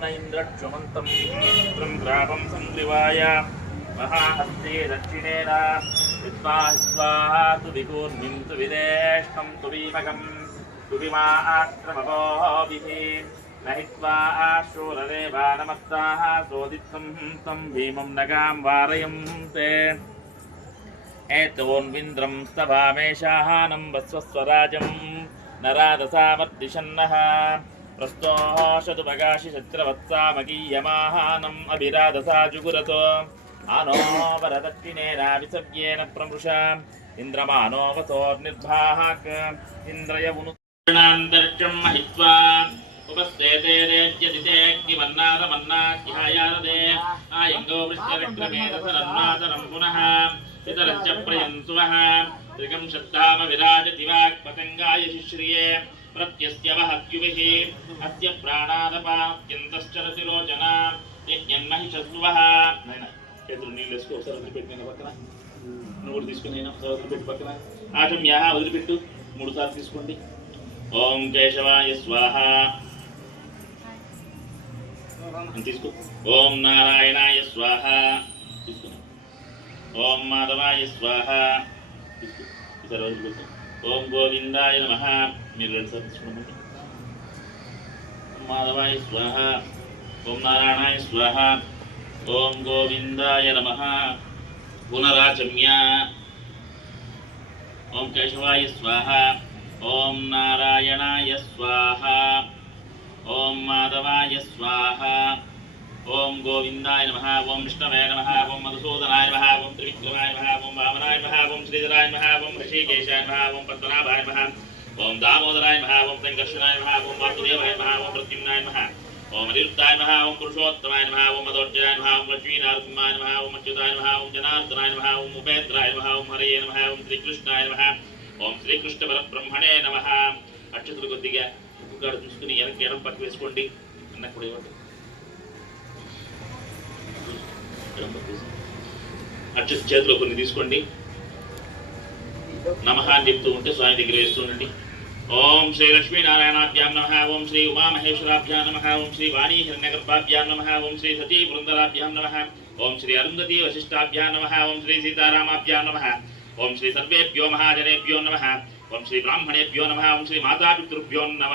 ఆతో నైంద్రక్షమంతం నేత్రం గ్రామం సంగ్రివాయ మహాహస్తే దక్షిణేన విద్వాస్వాహా తు వికూర్మిం తు విదేష్టం తు భీమకం తు విమాశ్రమభోభిः నహిత్వా శూరదేవా నమత్తాः సోదిత్తం తం భీమం నగాం వారయం తే ఏతోన్వింద్రం స్తభామేషాహానం వస్వస్వరాజం నరాదసామర్దిశన్నः ప్రస్తోషదుపగాశి శత్రవత్సామగీయమాహానం అభిరాధసా జుగురతో. ఆనో వరదక్షిణేన విసవ్యేన ప్రమృష. ఇంద్రమానో వసోర్నిర్భాహాక్ మహిత్వా. ఉపస్థేతే దేజ్యదితేగ్నిమన్నాదమన్నాధ్యాయాదే ఆయంగో వృష్టిరక్రమేదసరన్మాతరం పునః. పితరశ్చ ప్రయంసువః త్రిగం శబ్దామ విరాజతి వాక్పతంగాయ శిశ్రియే ప్రత్యస్య వహత్యుభిः అస్య ప్రాణాదపాత్యంతశ్చరతి రోచన యజ్ఞన్మహిషస్వః నాయన చేతులు నీళ్ళు వేసుకో ఒకసారి వదిలిపెట్టిన పక్కన నువ్వు తీసుకుని అయినా ఒకసారి వదిలిపెట్టు పక్కన ఆటమ్యాహ వదిలిపెట్టు మూడు సార్లు తీసుకోండి ఓం కేశవాయ స్వాహ తీసుకో ఓం నారాయణాయ స్వాహ తీసుకున్నా ఓం మాధవాయ స్వాహ తీసుకో ఈసారి వదిలిపెట్టు ఓం గోవిందాయ నమ మీరు రెండు సార్లు తీసుకోండి ఓం మాధవాయ స్వాహ ఓం నారాయణాయ స్వాహ ఓం గోవిందాయ నమ పునరాచమ్య ఓం కేశవాయ స్వాహ ఓం నారాయణాయ స్వాహ ఓం గోవిందాయ నమ ఓం విష్ణవే నమ ఓం మధుసూదనాయ నమ ఓం త్రివిక్రమాయ నమ ఓం వామనాయ నమ ఓం శ్రీధరాయ నమ ఓం ఋషికేశాయ నమ ఓం పద్మనాభాయ నమ ఓం దామోదరాయ నమ ఓం సంకర్షణాయ నమ ఓం వాసుదేవాయ నమ ఓం ప్రత్యుమ్నాయ నమ ఓం అనిరుద్ధాయ నమ ఓం పురుషోత్తమాయ నమ ఓం మదోర్జయాయ నమ ఓం లక్ష్మీనారసింహాయ నమ ఓం అచ్యుతాయ నమ ఓం జనార్దనాయ నమ ఓం ఉపేంద్రాయ నమ ఓం హరయే నమ ఓం శ్రీకృష్ణాయ నమ ఓం శ్రీకృష్ణ పరబ్రహ్మణే నమ అక్షతులు కొద్దిగా ఇంకొకటి చూసుకుని వెనక్కి ఎడం పక్క వేసుకోండి అన్నప్పుడు ఇవ్వండి ఎడం చేతిలో కొన్ని తీసుకోండి. నమః అని చెప్తూ ఉంటే స్వామి దగ్గర వేస్తుండండి. ఓం శ్రీ లక్ష్మీనారాయణాభ్యాం నమ ఓం శ్రీ ఉమామహేశ్వరాభ్యాం నమ ఓం శ్రీ వాణీ హిరణ్యగర్భాభ్యాం నమ ఓం శ్రీ సతీ బృందరాభ్యాం నమ ఓం శ్రీ అరుంధతి వశిష్టాభ్యాం నమ ఓం శ్రీ సీతారామాభ్యాం నమ ఓం శ్రీ సర్వేభ్యో మహాజనేభ్యో నమ ఓం శ్రీ బ్రాహ్మణేభ్యో నమ ఓం శ్రీ మాతాపితృభ్యో నమ.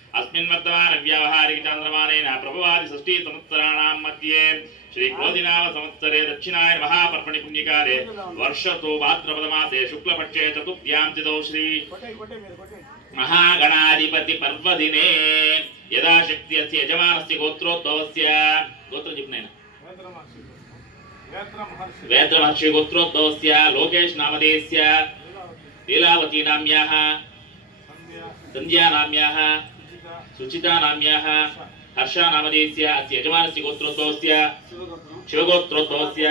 अस्मिन्वर्तमानव्यावहारिकचान्द्रमानेन प्रभवादिषष्टिसंवत्सराणां मध्ये श्रीकोदिनामसंवत्सरे दक्षिणाय महापर्पणिपुण्यकाले वर्षतो भाद्रपदमासे शुक्लपक्षे चतुर्थ्यां तिथौ श्री महागणाधिपतिपर्वदिने यदा शक्त्यस्य यजमानस्य गोत्रोद्भवस्य गोत्रजिह्नेन। वेत्रमहर्षिगोत्रोद्भवस्य लोकेश सुचिता नाम्याः हर्षा नामधेयस्य अस्य यजमानस्य गोत्रोद्भवस्य शिवगोत्रोद्भवस्य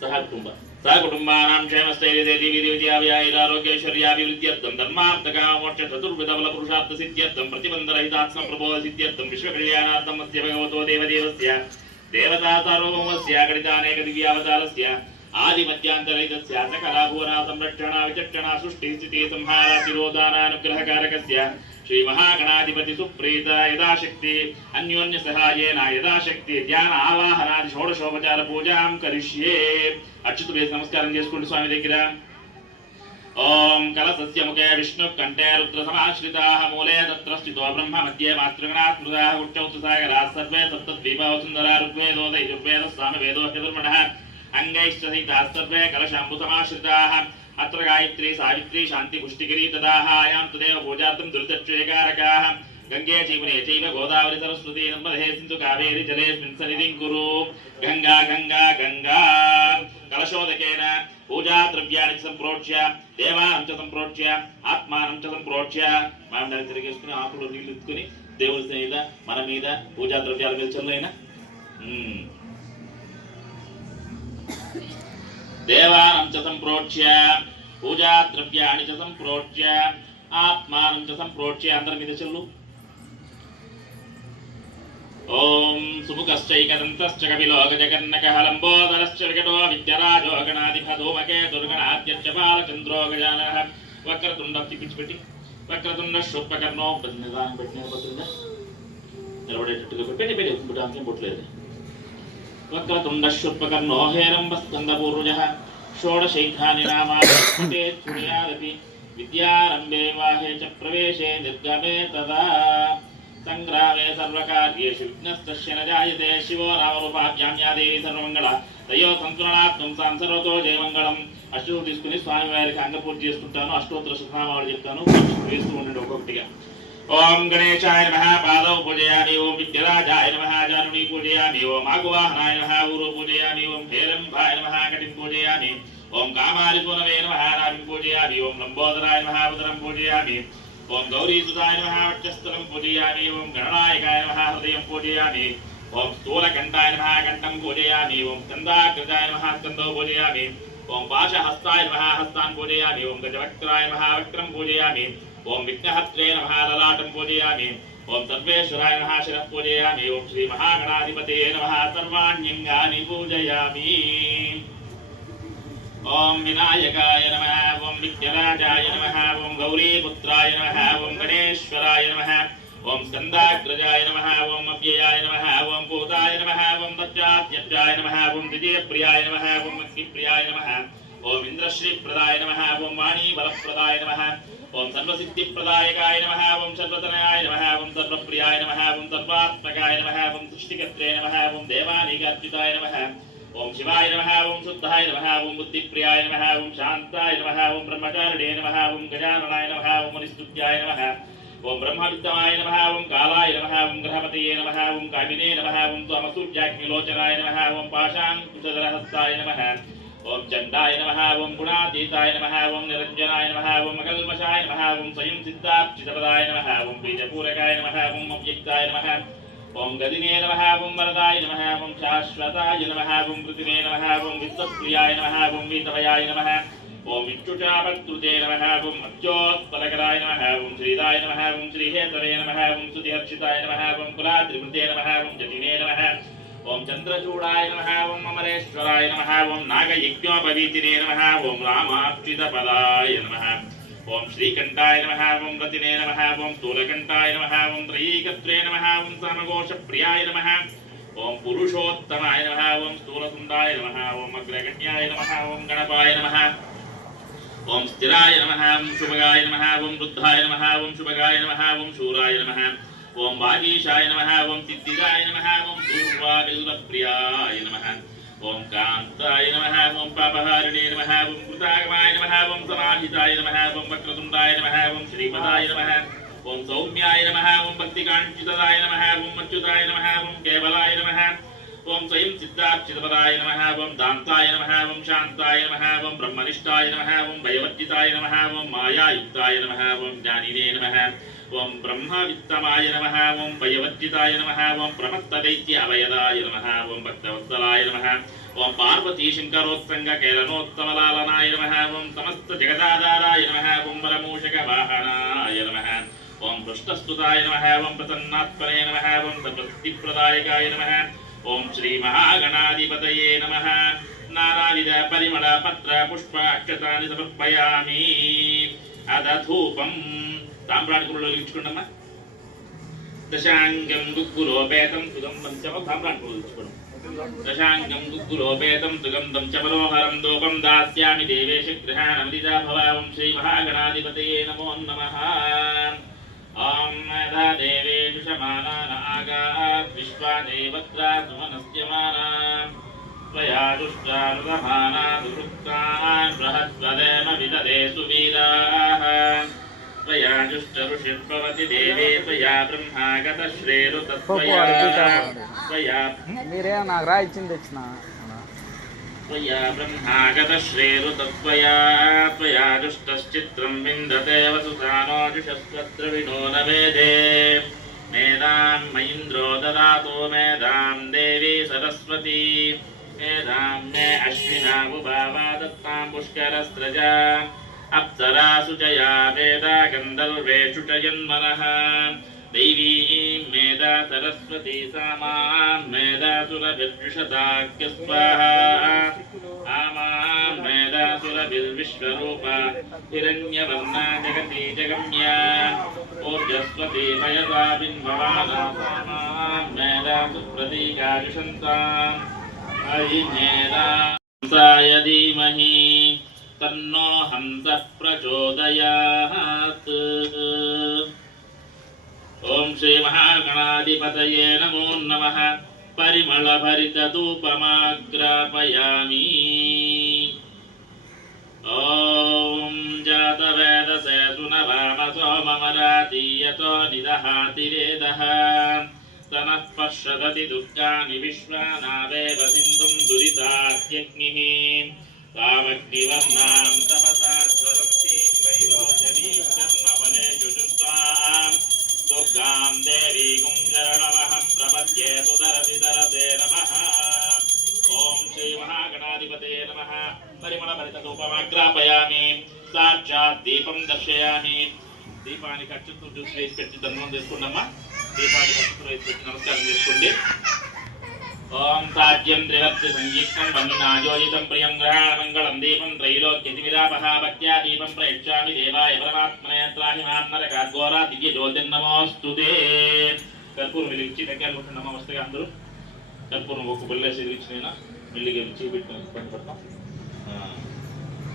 सह कुटुम्ब सह कुटुम्बानां क्षेमस्थैर्यते देवीदेवद्याव्यायिरारोग्यैश्वर्याभिवृद्ध्यर्थं धर्मार्थकामोक्षचतुर्विधबलपुरुषार्थसिद्ध्यर्थं प्रतिबन्धरहितात्मप्रबोधसिद्ध्यर्थं विश्वकल्याणार्थम् अस्य भगवतो देवदेवस्य देवता सार्वभौमस्य गणितानेकदिव्यावतारस्य आदिमध्यान्तरहितस्य सकलाभूना संरक्षणा विचक्षणा सृष्टिस्थितिसंहारा तिरोधानानुग्रहकारकस्य శ్రీ మహాగణాధిపతి సుప్రీత యథాశక్తి అన్యోన్య సహాయేన యథాశక్తి ధ్యాన ఆవాహనాది షోడశోపచార పూజాం కరిష్యే. అచ్యుత వేసి నమస్కారం చేసుకోండి స్వామి దగ్గర. ఓం కలసస్య ముఖే విష్ణు కంఠే రుద్ర సమాశ్రితాః మూలే తత్ర స్థితో బ్రహ్మ మధ్యే మాతృగణా స్మృతాః ఉచ్చౌ సర్వే సప్తద్వీపా సుందరా ఋగ్వేదోద యజుర్వేద సామవేదో హ్యధర్మణः అంగైశ్చ సహితాः సర్వే కలశాంబుసమాశ్రితాः అత్ర గాయత్రీ సావిత్రీ శాంతి పుష్టిగిరి తదాः ఆయాం తదేవ పూజార్థం దురితక్షేకారకాः గంగే జీవనే చైవ గోదావరి సరస్వతి నర్మదే సింధు కావేరి జలేస్మిన్ సన్నిధిం కురు గంగా గంగా గంగా కలశోదకేన పూజా ద్రవ్యానికి సంప్రోక్ష్య దేవానం చ సంప్రోక్ష్య ఆత్మానం చ సంప్రోక్ష్య మనం దాన్ని తిరిగేసుకుని ఆకులు నీళ్ళు ఎత్తుకుని దేవుడి మీద మన మీద పూజా ద్రవ్యాల మీద చల్లైనా దేవానం చ సంప్రోక్ష్య పూజా ద్రవ్యాన్ని చ సంప్రోక్ష్య ఆత్మానం చ సంప్రోక్ష్య అందరి మీద చెల్లు. ఓం సుముఖశ్చైకదంతశ్చ కపిలో గజగన్నకః వికటో విద్యరాజో గణాధిప ధూమకే దుర్గణాద్యశ్చ బాలచంద్రోగజాన వక్రతుండ తిప్పించిపెట్టి వక్రతుండ శుభకర్ణో నిదానం పెట్టిన పత్రుందా నిలబడేటట్టుగా పెట్టి. పెట్టి పుట్టానికి పుట్టలేదు వక్రతుండ శుభకర్ణో హేరంబ షోడశైఖాని నామాటే విద్యారంభే వాహే చ ప్రవేశే నిర్గమే తదా సంగ్రామే సర్వకార్యేషు విఘ్నస్తస్య న జాయతే శివో రామరూపాభ్యాం యా సర్వమంగళ దయో సంతులనాత్మం సాంసర్వతో జయమంగళం అష్టం తీసుకుని స్వామివారికి అంగపూర్తి అంగపూజ చేసుకుంటాను అష్టోత్తర సుఖనామాలు చెప్తాను వేస్తూ ఉండండి ఒక్కొక్కటిగా ఓం గణేశాయ నమ పాదౌ పూజయామి ఓం విద్యరాజాయ నమ జానుని పూజయామి ఓం ఆగువాహనాయ నమ ఊరు పూజయామి ఓం భేరంభాయ నమ కటిం పూజయామి ఓం కామాలిపునవే నమ నాభిం పూజయామి ఓం లంబోదరాయ నమ ఉదరం పూజయామి ఓం గౌరీసుతాయ నమ వక్షస్థలం పూజయామి ఓం గణనాయకాయ నమ హృదయం పూజయామి ఓం స్థూలకంఠాయ నమ కంఠం పూజయామి ఓం స్కందాకృతాయ నమ స్కందో పూజయామి ఓం పాశహస్తాయ నమ హస్తాన్ పూజయామి ఓం గజవక్త్రాయ నమ వక్త్రం పూజయామి ఓం విఘ్నహత్రే నమ లలాటం పూజయామి ఓం సర్వేశ్వరాయ నమ శిరః పూజయామి ఓం శ్రీ మహాగణాధిపతే నమ సర్వాణ్యంగాని పూజయామి ఓం వినాయకాయ నమ ఓం విఘ్నరాజాయ నమ ఓం గౌరీపుత్రాయ నమ ఓం గణేశ్వరాయ నమ ఓం స్కందాగ్రజాయ నమ ఓం అవ్యయాయ నమ ఓం భూతాయ నమ ఓం దత్యాత్యజాయ నమ ఓం ద్వితీయప్రియాయ నమ ఓం అగ్నిప్రియాయ నమ ఓం ఇంద్రశ్రీప్రదాయ నమ ఓం వాణీబలప్రదాయ నమ ఓం సర్వసిద్ధిప్రదాయకాయ నమ ఓం సర్వతనయాయ నమ ఓం సర్వప్రియాయ నమ ఓం సర్వాత్మకాయ నమ ఓం సృష్టికర్త్రే నమ ఓం దేవానీకార్జితాయ నమ ఓం శివాయ నమ ఓం శుద్ధాయ నమ ఓం బుద్ధిప్రియాయ నమ ఓం శాంతాయ నమ ఓం బ్రహ్మచారిణే నమ ఓం గజాననాయ నమ ఓం మనిస్తుత్యాయ నమ ఓం బ్రహ్మవిత్తమాయ నమ ఓం కాలాయ నమ ఓం గ్రహపతయే నమ ఓం కామినే నమ ఓం త్వమసూర్యాగ్నిలోచనాయ నమ ఓం పాశాంకుశధరహస్తాయ నమ ఓం చండాయ నమ ఓం గుణాతీతాయ నమ ఓం నిరంజనాయ నమ ఓం అకల్మషాయ నమ ఓం స్వయం సిద్ధాక్షితపదాయ నమ ఓం బీజపూరకాయ నమ ఓం అవ్యక్తాయ నమ ఓం గదినే నమ ఓం వరదాయ నమ ఓం శాశ్వతాయ నమ ఓం పృథివే నమ ఓం విశ్వప్రియాయ నమ ఓం వీతవయాయ నమ ఓం విష్ణుచాపకృతే నమ ఓం అత్యోత్పలకరాయ నమ ఓం శ్రీదాయ నమ ఓం శ్రీహేతవే నమ ఓం స్తుతిహర్షితాయ నమ ఓం కులాద్రిమృతే నమ ఓం జటినే నమ ఓం చంద్రచూడాయ నమ ఓం అమరేశ్వరాయ నమ ఓం నాగయజ్ఞోపవీతినే నమ ఓం రామార్చితపదాయ నమ ఓం శ్రీకంఠాయ నమ ఓం రతినే నమ ఓం స్థూలకంఠాయ నమ ఓం త్రయీకత్రే నమ ఓం సమఘోష ప్రియాయ నమ ఓం పురుషోత్తమాయ నమ ఓం స్థూలసుందాయ నమ ఓం అగ్రగణ్యాయ నమ ఓం గణపాయ నమ ఓం స్థిరాయ నమ ఓం శుభగాయ నమ ఓం వృద్ధాయ నమ ఓం శుభగాయ నమ ఓం శూరాయ నమ ఓం వాగీశాయ నమ ఓం సిద్ధిదాయ నమ ఓం పూర్వాబిల్వప్రియాయ నమ ఓం కాంతాయ నమ ఓం పాపహారిణే నమ ఓం కృతాగమాయ నమ ఓం సమాహితాయ నమ ఓం వక్రతుండాయ నమ ఓం శ్రీపదాయ నమ ఓం సౌమ్యాయ నమ ఓం భక్తికాంక్షితదాయ నమ ఓం అచ్యుతాయ నమ ఓం కేవలాయ నమ ఓం స్వయం సిద్ధార్చితపదాయ నమ ఓం దాంతాయ నమ ఓం శాంతాయ నమ ఓం బ్రహ్మనిష్టాయ నమ ఓం భయవర్జితాయ నమ ఓం మాయాయుక్తాయ నమ ఓం జ్ఞానినే నమ ఓం బ్రహ్మవిత్తమాయ నమ ఓం భయవర్జితాయ నమ ఓం ప్రమత్తదైత్య అవయదాయ నమ ఓం భక్తవత్సలాయ నమ ఓం పార్వతీ శంకరోత్సంగ కేలనోత్తమలాలనాయ నమ ఓం సమస్త జగదాధారాయ నమ ఓం వరమూషక వాహనాయ నమ ఓం పృష్టస్తుతాయ నమ ఓం ప్రసన్నాత్మనే నమ ఓం సర్వసిద్ధిప్రదాయకాయ నమ ఓం శ్రీ మహాగణాధిపతయే నమ. నానావిధ పరిమళ పత్ర పుష్ప అక్షతాన్ని సమర్పయామి. అద ధూపం. తామ్రాణి కులలో ఇచ్చుకోండమ్మా దశాంగం గుగ్గులోపేతం సుగంధం చ తామ్రాణి కులలో ఇచ్చుకోండి. దశాంగం గుగ్గులోపేతం సుగంధం చ మనోహరం దూపం దాస్యామి దేవేశ గృహాణమదిదా భవాం శ్రీ మహాగణాధిపతయే నమో నమః. ఓం మేధా దేవేషు శమానా నాగాత్ విశ్వాదేవత్రా సుమనస్యమానా त्वया दुष्टानुगमानादुरुक्तान् बृहस्पदेम विदधे सुवीराः त्वया जुष्टऋषिर्भवति देवे त्वया ब्रह्मागतश्रेरुतत्वया त्वया మీరే నాకు రా ఇచ్చింది त्वया ब्रह्मागतश्रेरु तत्त्वया त्वया दुष्टश्चित्रं विन्दते वसुधानो जुषस्वद्रविणो न वेदे मेधां मयिन्द्रो ददातु मेधां देवी सरस्वती मेधां मे अश्विनामुभावा दत्तां पुष्करस्रजा अप्सरासु च या वेदा गन्धर्वेषु च यन्मनः दैवीं मेधा सरस्वती सा मां मेधासुरभिर्विशदाख्य स्वाहा आमां मेधासुरभिर्विश्वरूपा हिरण्यवर्णा जगति जगम्या ओजस्वती मयसा बिन्ववाना सा मां मेधासु प्रतीकायुषन्ताम् अयि मेधा हंसाय धीमहि तन्नो हंसः प्रचोदयात् ॐ श्रीमहागणाधिपतये नमो नमः। परिमलभरितधूपमाग्रापयामि। ॐ जातवेदसे सुनवाम सोममरातीयतो निदहाति वेदः। स्तनः पश्यदति दुर्गानि विश्वानावेव सिन्धुं दुरितात्यग्निः तामग्निवर्णां तपसा శ్రీరాం దేవీకుం శరణమహం ప్రపద్యే సుతరసి తరసే నమ. ఓం శ్రీ మహాగణాధిపతే నమ. పరిమళ భరిత రూపమాగ్రాపయామి సాక్షాత్ దీపం దర్శయామి. దీపానికి అచ్చుతూ చూసి వేసి పెట్టి దండం చేసుకుంటామా దీపానికి అచ్చుతూ వేసి పెట్టి నమస్కారం చేసుకోండి. ఓం సాధ్యం త్రివర్తి సంయుక్తం వన్నినాయోజితం ప్రియం గ్రహాణమంగళం. దీపం త్రైలోక్యతిమిరాపహ భక్త్యా దీపం ప్రయచ్చామి దేవాయ పరమాత్మనే త్రాహి మాన్నరకాద్వారా దివ్య జ్యోతిర్నమోస్తుతే కర్పూరం వెలిగించి దగ్గర కొట్టండి నమస్తే అందరూ. కర్పూరం ఒక బెల్లేసి వెలిగించిన మెల్లిగా వెలిచి పెట్టుకుని పని పడతాం.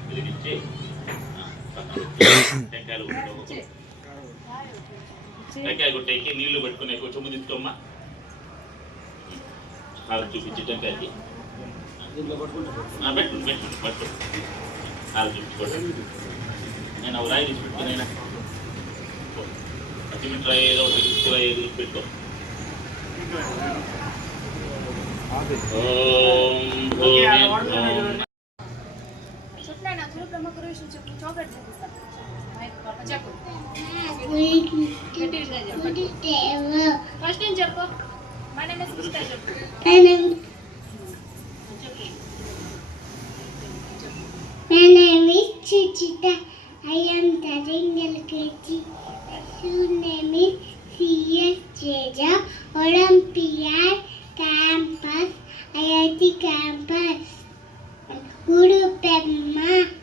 వెలిగించి టెంకాయలు కొట్టేకి నీళ్ళు పెట్టుకుని చొమ్ము తీసుకోమ్మా హారం చూపించి టెంకాయకి ఆ, పెట్టు పెట్టు హారం చూపించుకోండి నేను ఒక రాయి తీసి పెట్టుకుని అయినా. అతిమిట్రా ఏదో ఒకటి తీసుకురా ఏదో తీసి పెట్టుకో. ఓం భూమి ఓం చెప్తాను గురు బ్రహ్మ గురు విష్ణు చెప్పు చాక్లెట్ చూపిస్తాను చెప్పు. గట్టిగా చెప్పు. ఫస్ట్ నేను చెప్పు? My name is Geeta My name. My name is Chuchita. I am studying LKG. Your name is C.S. Jaja. Oram PR Campus. IIT Campus. Guru Pemma.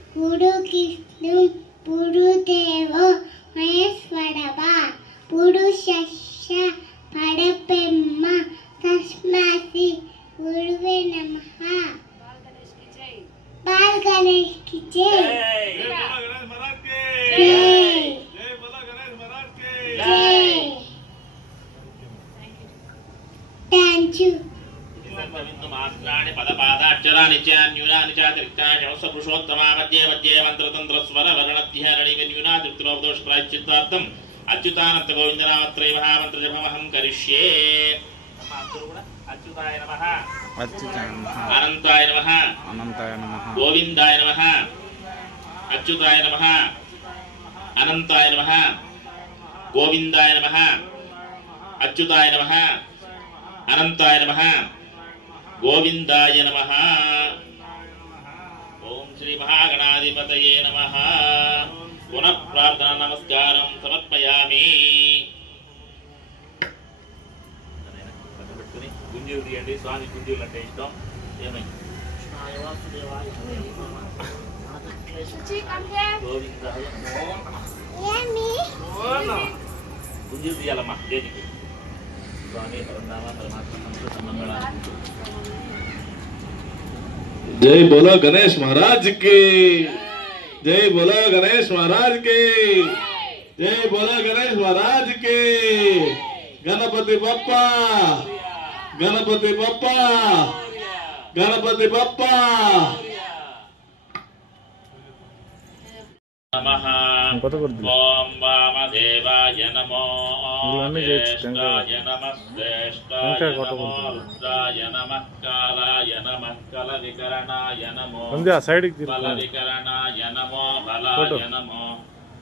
మంత్రతంత్ర స్వర వర్ణధ్యారణి న్యూనా త్రిక్తిలోపదోష ప్రాయశ్చిత్తార్థం అచ్యుతానంత గోవిందనామత్రయ మహామంత్ర జపమహం కరిష్యే. అందరూ కూడా అచ్యుతాయ నమః. అనంతాయ నమః. అనంతాయ నమ. గోవిందాయ నమః. అచ్యుతాయ నమః. అనంతాయ నమః. గోవిందాయ నమః. అచ్యుతాయ నమః. అనంతాయ నమః. గోవిందాయ నమః. శ్రీ మహాగణాధిపతయే నమః. పునః ప్రార్థన నమస్కారం సమర్పయామి. గుంజీలు తీయండి. స్వామి గుంజీలు అంటే ఇష్టం. ఏమైంది. గుంజీలు తీయాలమ్మా. దేనికి? స్వామి పరమాత్మ మంగళ जय बोलो गणेश महाराज के। जय बोलो गणेश महाराज के। जय बोलो गणेश महाराज के। गणपति बप्पा। गणपति बप्पा। गणपति बप्पा। వామదేవాయ నమో. జ్యేష్ఠాయ నమః శ్రేష్ఠాయ టెంకాయ నమో. రుద్రాయ నమః కాలాయ నమః కల వికరణాయ నమో బల వికరణాయ నమో. బలాయ నమో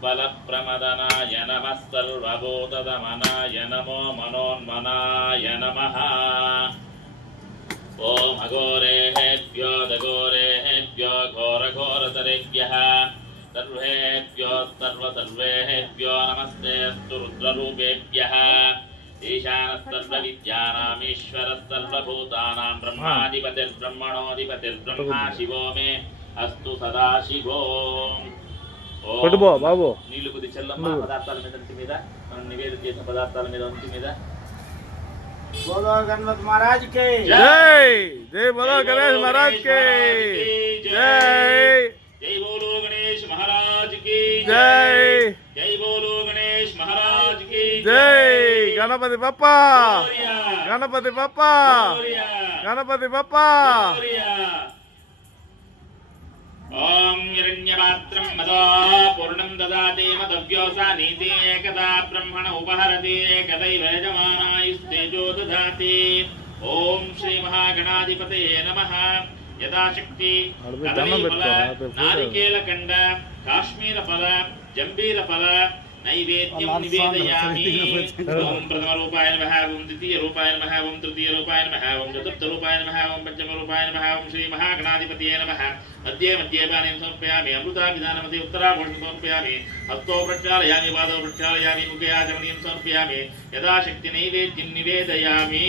బల ప్రమదనాయ నమః సర్వభూతదమనాయ నమో మనోన్మనాయ నమః ఓం అఘోరేభ్యో దఘోరేభ్యో ఘోరఘోరతరేభ్యः సర్వేభ్యో సర్వసర్వేభ్యో నమస్తే అస్తు రుద్రరూపేభ్యः ఈశానసర్వవిద్యానామీశ్వరः సర్వభూతానాం బ్రహ్మాధిపతిర్బ్రహ్మణోధిపతిర్బ్రహ్మా శివో మే అస్తు సదాశివో ఓం కొట్టు బా బాబు నీళ్లు కొద్ది చెల్లమ్మ నువ్వు. పదార్థాల మీద ఒంటి మీద మనం నివేదన చేసిన పదార్థాల మీద ఒంటి మీద జై జై బోలో గణేష్ మహారాజ్ కి జై జై బోలో గణేష్ మహారాజ్ కి జై జై బోలో महाराज की जय। जय। बोलो गणेश महाराज की जय। गणपति बापा गणपति बापा गणपति बापा ओम मदा नीति एकदा ब्रह्मण उपहरति एकदैव यजमानायुस्तेजो दधाति। श्री श्रीमहागणाधिपतये नमः। యథాశక్తి పూజ. నారికేల కండ కాశ్మీర ఫల జంబీర ఫల నైవేద్యం నివేదయామి. ఓం ప్రథమ రూపాయ నమః ఓం ద్వితీయ రూపాయ నమః ఓం తృతీయ రూపాయ నమః ఓం చతుర్థ రూపాయ నమః ఓం పంచమ రూపాయ నమః ఓం శ్రీ మహాగణాధిపతయే నమః. మధ్యే మధ్యే పానీయం సమర్పయామి అమృతాభిధానమతి ఉత్తరాభూషణం సమర్పయామి హస్తో ప్రక్షాళయామి పాదో ప్రక్షాళయామి ముఖే ఆచమనీయం సమర్పయామి యథాశక్తి నైవేద్యం నివేదయామి.